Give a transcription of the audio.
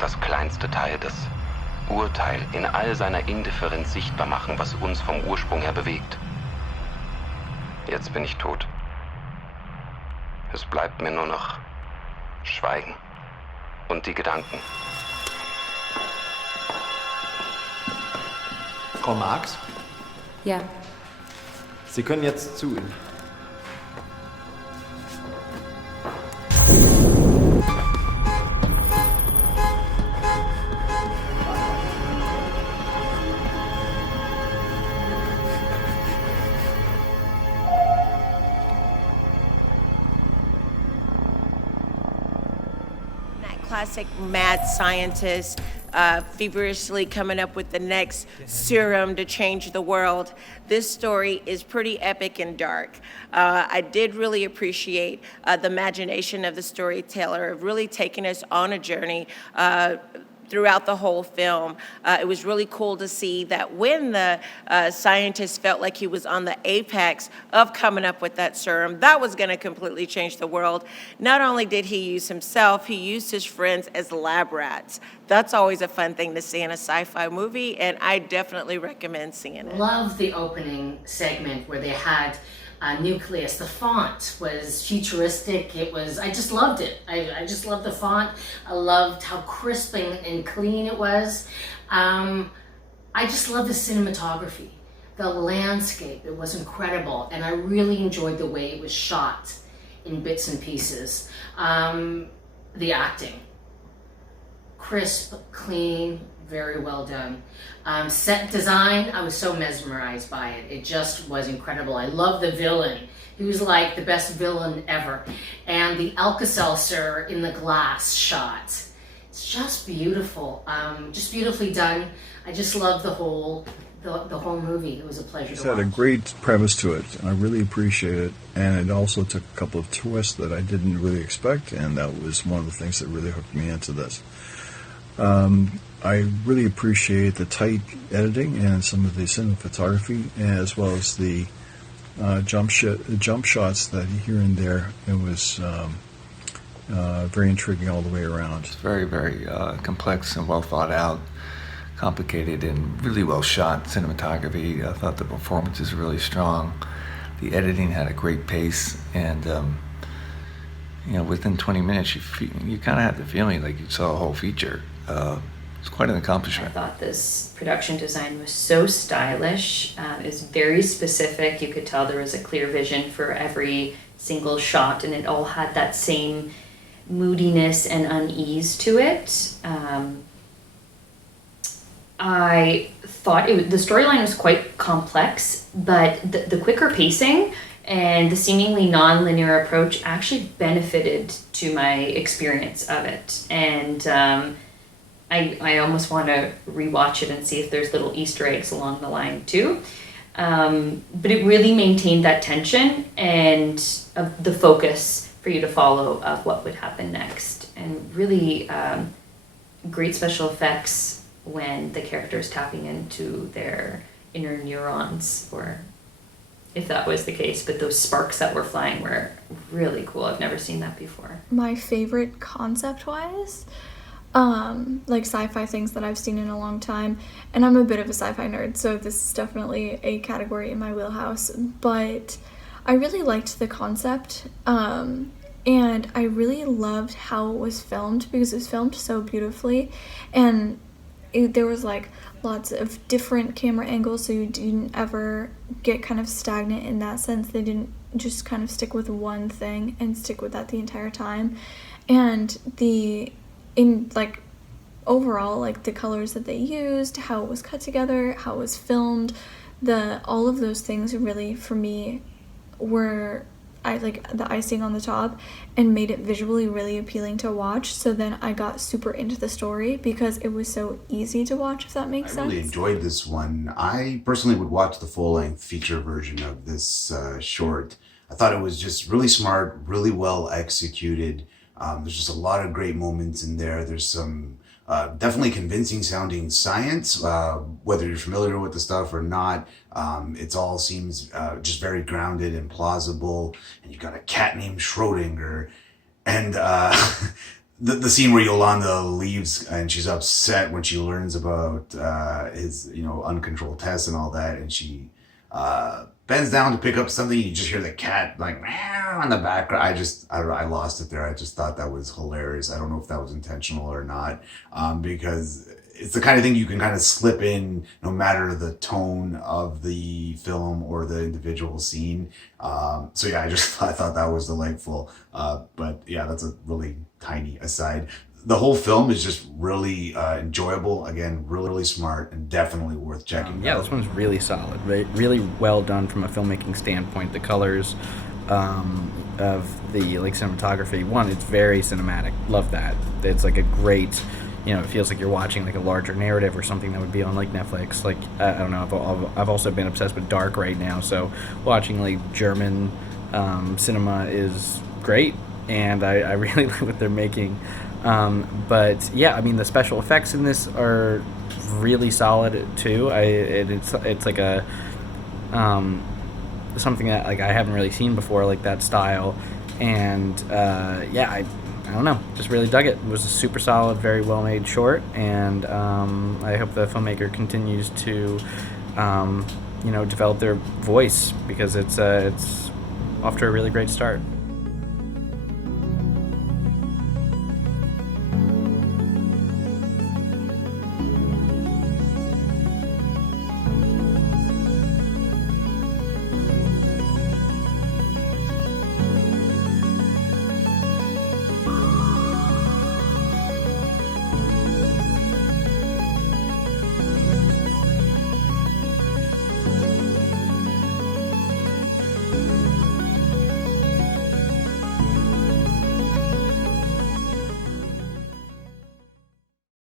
das kleinste Teil, das Urteil, in all seiner Indifferenz sichtbar machen, was uns vom Ursprung her bewegt. Jetzt bin ich tot. Es bleibt mir nur noch Schweigen und die Gedanken. Frau Marx? Ja. Sie können jetzt zu ihm. Classic mad scientist, feverishly coming up with the next serum to change the world. This story is pretty epic and dark. I did really appreciate the imagination of the storyteller, really taking us on a journey throughout the whole film. It was really cool to see that when the scientist felt like he was on the apex of coming up with that serum, that was gonna completely change the world. Not only did he use himself, he used his friends as lab rats. That's always a fun thing to see in a sci-fi movie, and I definitely recommend seeing it. Love the opening segment where they had Nucleus. The font was futuristic. I just loved it. I just loved the font. I loved how crisp and clean it was. I just loved the cinematography, the landscape. It was incredible. And I really enjoyed the way it was shot in bits and pieces. The acting, crisp, clean, very well done. Set design, I was so mesmerized by it. It just was incredible. I love the villain. He was like the best villain ever. And the Alka-Seltzer in the glass shot. It's just beautiful. Just beautifully done. I just love the whole movie. It was a pleasure to watch. It had a great premise to it, and I really appreciate it. And it also took a couple of twists that I didn't really expect, and that was one of the things that really hooked me into this. I really appreciate the tight editing and some of the cinematography, as well as the jump shots that here and there. It was very intriguing all the way around. It's very, very complex and well thought out, complicated and really well shot cinematography. I thought the performance is really strong. The editing had a great pace, and within 20 minutes you kind of had the feeling like you saw a whole feature. It's quite an accomplishment. I thought this production design was so stylish. It was very specific. You could tell there was a clear vision for every single shot, and it all had that same moodiness and unease to it. I thought the storyline was quite complex, but the quicker pacing and the seemingly non-linear approach actually benefited to my experience of it. And I almost want to rewatch it and see if there's little Easter eggs along the line too. But it really maintained that tension and the focus for you to follow of what would happen next. And really great special effects when the characters tapping into their inner neurons, or if that was the case, but those sparks that were flying were really cool. I've never seen that before. My favorite concept-wise, like sci-fi things that I've seen in a long time, and I'm a bit of a sci-fi nerd, so this is definitely a category in my wheelhouse, but I really liked the concept, and I really loved how it was filmed, because it was filmed so beautifully, and there was like lots of different camera angles, so you didn't ever get kind of stagnant in that sense. They didn't just kind of stick with one thing and stick with that the entire time. And overall, like the colors that they used, how it was cut together, how it was filmed, all of those things really for me were the icing on the top and made it visually really appealing to watch. So then I got super into the story because it was so easy to watch, if that makes sense. I really enjoyed this one. I personally would watch the full-length feature version of this short. I thought it was just really smart, really well executed. There's just a lot of great moments in there. There's some definitely convincing sounding science, whether you're familiar with the stuff or not. It all seems just very grounded and plausible. And you got a cat named Schrodinger. And the scene where Yolanda leaves and she's upset when she learns about his uncontrolled tests and all that, and she bends down to pick up something. You just hear the cat like meow in the background. I lost it there. I just thought that was hilarious. I don't know if that was intentional or not, because it's the kind of thing you can kind of slip in no matter the tone of the film or the individual scene. So yeah, I thought that was delightful. But yeah, that's a really tiny aside. The whole film is just really enjoyable. Again, really, really smart and definitely worth checking Yeah, out. this one's really solid. Really well done from a filmmaking standpoint. The colors of the cinematography. One, it's very cinematic. Love that. It's like a great. It feels like you're watching like a larger narrative or something that would be on like Netflix. Like I don't know. I've also been obsessed with Dark right now, so watching like German cinema is great, and I really like what they're making. But yeah, I mean the special effects in this are really solid too. It's like a something that like I haven't really seen before, like that style, and yeah, I don't know, just really dug it. It was a super solid, very well made short, and I hope the filmmaker continues to develop their voice, because it's off to a really great start.